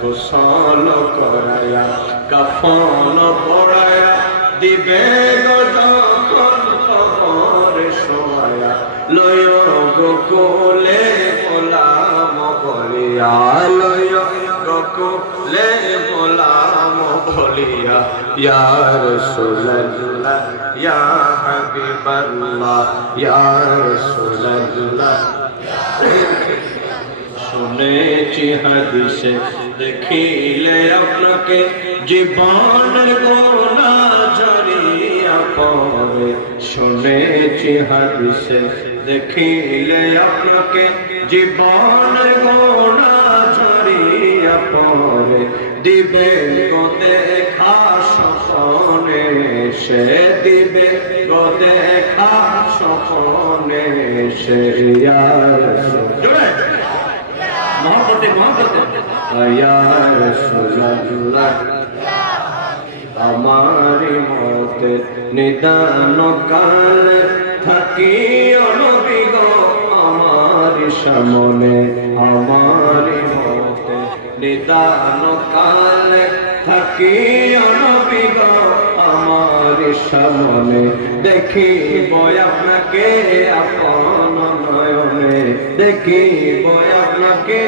গোসল করায়া কাফন পড়ায়া দিবে গো যখন কবরে শোয়া লয় গো কোলে গোলাম বলিয়া লয় গো কোলে গোলাম বলিয়া ইয়া রাসূলুল্লাহ ইয়া হাবিবাল্লাহ ইয়া রাসূলুল্লাহ শুনেছি হাদিসে দেখিলে আপনাকে জীবনের গোনা ঝরিয়া পড়ে শুনেছি হাদিসে দেখিলে আপনাকে জীবনের গোনা ঝরিয়া পড়ে দিবে গো দেখা স্বপ্নে সে দিবে গো দেখা স্বপ্নে সে ইয়া রাসূলুল্লাহ ইয়া রাসূলুল্লাহ আমারি মতে নিদান কাল থাকি নবী গো আমারি সামনে আমারি মতে নিদান কাল থাকি নবী গো আমারি সামনে দেখিব আপনাকে আপন নয়নে দেখিব আপনাকে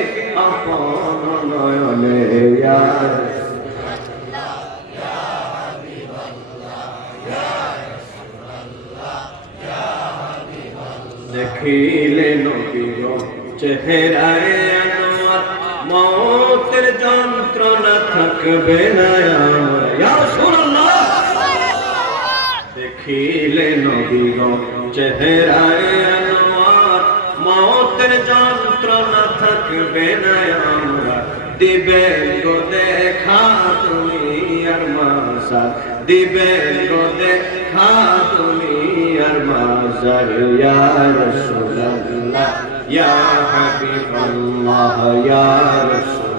আপন নয়নে ইয়া রাসূলুল্লাহ ইয়া হাবিবাল্লাহ ইয়া রাসূলুল্লাহ ইয়া হাবিবাল্লাহ দেখিলে নবী গো চেহারায় আনোয়ার মওতের যন্ত্রণা থাকবে না ইয়া রাসূলুল্লাহ দেখিলে নবী গো চেহারায় আনোয়ার মওতের যন্ত্রণা থাকবে না আমরা দিবে গো দেখা তুমি আর মাসার দিবে গো দেখা তুমি আর মাসার ইয়া রাসূলুল্লাহ ইয়া হাবিবাল্লাহ ইয়া রাসূল